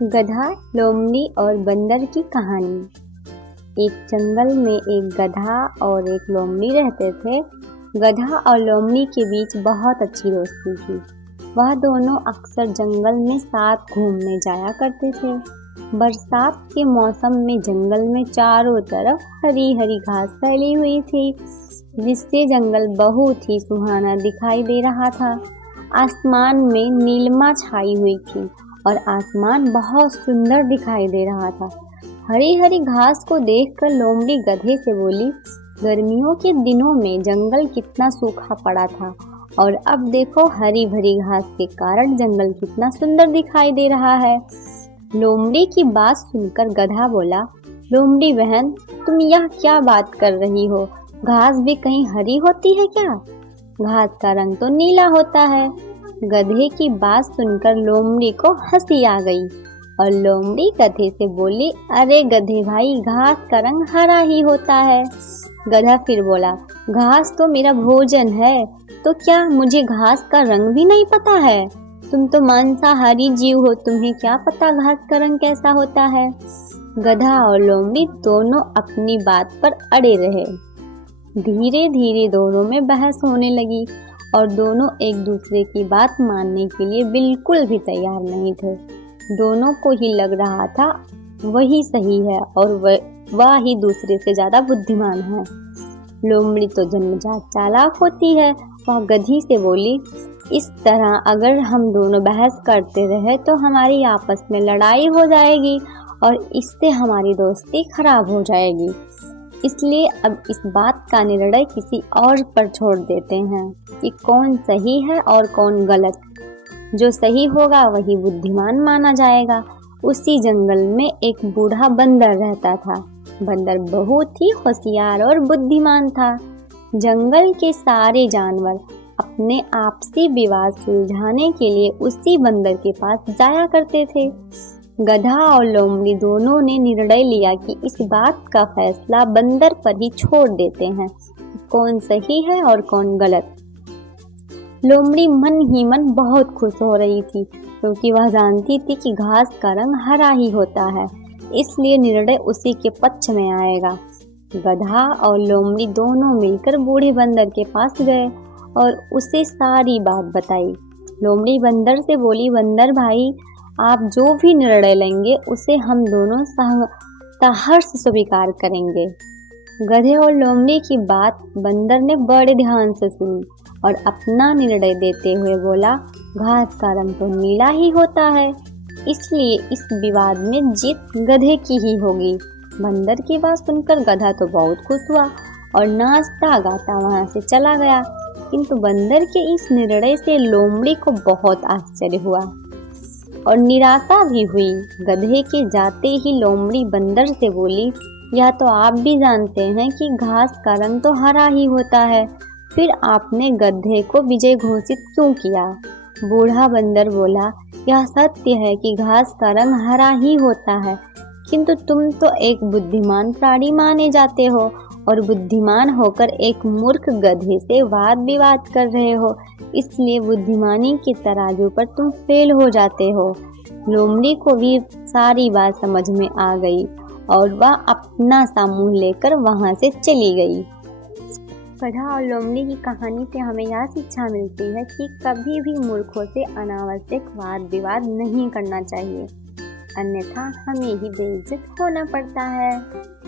गधा, लोमड़ी और बंदर की कहानी। एक जंगल में एक गधा और एक लोमड़ी रहते थे। गधा और लोमड़ी के बीच बहुत अच्छी दोस्ती थी। वह दोनों अक्सर जंगल में साथ घूमने जाया करते थे। बरसात के मौसम में जंगल में चारों तरफ हरी हरी घास फैली हुई थी, जिससे जंगल बहुत ही सुहाना दिखाई दे रहा था। आसमान में नीलिमा छाई हुई थी और आसमान बहुत सुंदर दिखाई दे रहा था। हरी हरी घास को देखकर लोमड़ी गधे से बोली, गर्मियों के दिनों में जंगल कितना सूखा पड़ा था और अब देखो हरी भरी घास के कारण जंगल कितना सुंदर दिखाई दे रहा है। लोमड़ी की बात सुनकर गधा बोला, लोमड़ी बहन, तुम यह क्या बात कर रही हो? घास भी कहीं हरी होती है क्या? घास का रंग तो नीला होता है। गधे की बात सुनकर लोमड़ी को हंसी आ गई और लोमड़ी गधे से बोली, अरे गधे भाई, घास का रंग हरा ही होता है। गधा फिर बोला, घास तो मेरा भोजन है, तो क्या मुझे घास का रंग भी नहीं पता है? तुम तो मांसाहारी जीव हो, तुम्हें क्या पता घास का रंग कैसा होता है? गधा और लोमड़ी दोनों अपनी बात पर अड़े रहे। धीरे धीरे दोनों में बहस होने लगी और दोनों एक दूसरे की बात मानने के लिए बिल्कुल भी तैयार नहीं थे। दोनों को ही लग रहा था वही सही है और वह ही दूसरे से ज्यादा बुद्धिमान है। लोमड़ी तो जन्मजात चालाक होती है। वह गधी से बोली, इस तरह अगर हम दोनों बहस करते रहे तो हमारी आपस में लड़ाई हो जाएगी और इससे हमारी दोस्ती खराब हो जाएगी। इसलिए अब इस बात का निर्णय किसी और पर छोड़ देते हैं कि कौन सही है और कौन गलत। जो सही होगा वही बुद्धिमान माना जाएगा। उसी जंगल में एक बूढ़ा बंदर रहता था। बंदर बहुत ही होशियार और बुद्धिमान था। जंगल के सारे जानवर अपने आपसी विवाद सुलझाने के लिए उसी बंदर के पास जाया करते थे। गधा और लोमड़ी दोनों ने निर्णय लिया कि इस बात का फैसला बंदर पर ही छोड़ देते हैं, कौन सही है और कौन गलत। लोमड़ी मन ही मन बहुत खुश हो रही थी, क्योंकि वह जानती थी कि घास का रंग हरा ही होता है, इसलिए निर्णय उसी के पक्ष में आएगा। गधा और लोमड़ी दोनों मिलकर बूढ़े बंदर के पास गए और उसे सारी बात बताई। लोमड़ी बंदर से बोली, बंदर भाई, आप जो भी निर्णय लेंगे उसे हम दोनों सहर्ष स्वीकार करेंगे। गधे और लोमड़ी की बात बंदर ने बड़े ध्यान से सुनी और अपना निर्णय देते हुए बोला, घास का रंग तो नीला ही होता है, इसलिए इस विवाद में जीत गधे की ही होगी। बंदर की बात सुनकर गधा तो बहुत खुश हुआ और नाचता गाता वहां से चला गया। किंतु बंदर के इस निर्णय से लोमड़ी को बहुत आश्चर्य हुआ और निराशा भी हुई। गधे के जाते ही लोमड़ी बंदर से बोली, यह तो आप भी जानते हैं कि घास का रंग तो हरा ही होता है, फिर आपने गधे को विजय घोषित क्यों किया? बूढ़ा बंदर बोला, यह सत्य है कि घास का रंग हरा ही होता है, किंतु तुम तो एक बुद्धिमान प्राणी माने जाते हो और बुद्धिमान होकर एक मूर्ख गधे से वाद विवाद कर रहे हो, इसलिए बुद्धिमानी के तराजू पर तुम फेल हो जाते हो। लोमड़ी को भी सारी बात समझ में आ गई और वह अपना सा मुंह लेकर वहां से चली गई। गधा और लोमड़ी की कहानी से हमें यह शिक्षा मिलती है कि कभी भी मूर्खों से अनावश्यक वाद विवाद नहीं करना चाहिए, अन्यथा हमें ही बेइज्जत होना पड़ता है।